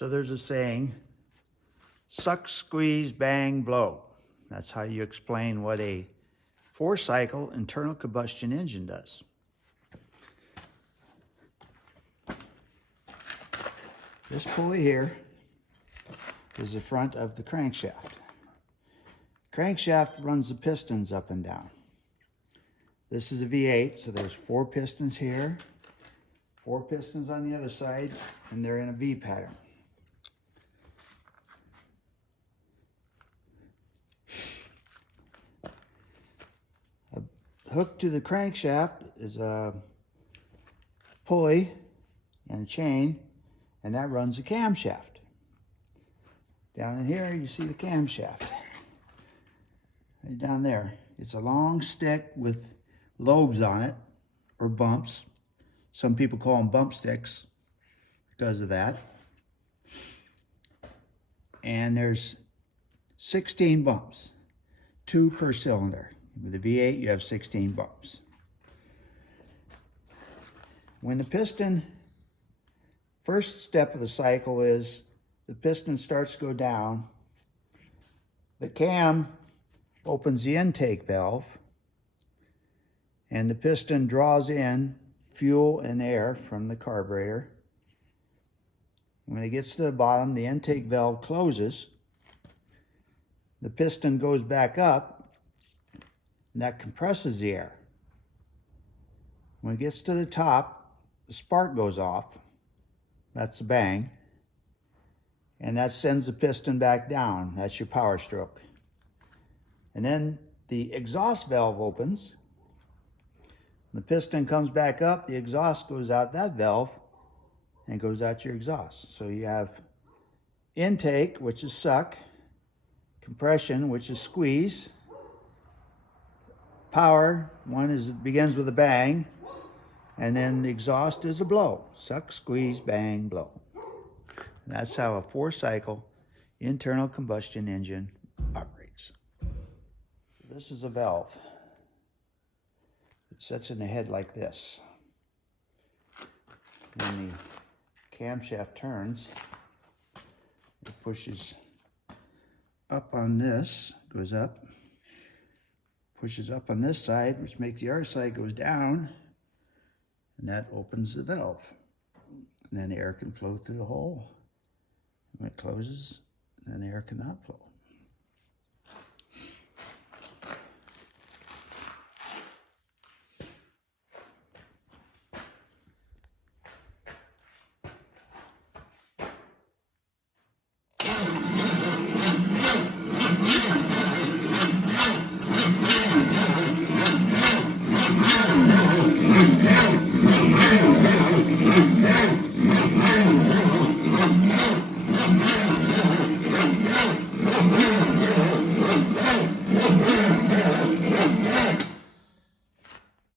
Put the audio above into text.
So there's a saying, suck, squeeze, bang, blow. That's how you explain what a four-cycle internal combustion engine does. This pulley here is the front of the crankshaft. Crankshaft runs the pistons up and down. This is a V8, so there's 4 pistons here, 4 pistons on the other side, and they're in a V pattern. Hooked to the crankshaft is a pulley and a chain, and that runs the camshaft. Down in here, you see the camshaft. Right down there. It's a long stick with lobes on it, or bumps. Some people call them bump sticks because of that. And there's 16 bumps, 2 per cylinder. With a V8, you have 16 bumps. When the piston, first step of the cycle is the piston starts to go down. The cam opens the intake valve, and the piston draws in fuel and air from the carburetor. When it gets to the bottom, the intake valve closes. The piston goes back up, and that compresses the air. When it gets to the top, the spark goes off. That's the bang. And that sends the piston back down. That's your power stroke. And then the exhaust valve opens. The piston comes back up, the exhaust goes out that valve, and goes out your exhaust. So you have intake, which is suck, compression, which is squeeze, power, begins with a bang, and then the exhaust is a blow. Suck, squeeze, bang, blow. And that's how a 4-cycle internal combustion engine operates. So this is a valve. It sits in the head like this. When the camshaft turns, it pushes up on this, goes up, pushes up on this side, which makes the other side goes down, and that opens the valve. And then air can flow through the hole. When it closes, then air cannot flow.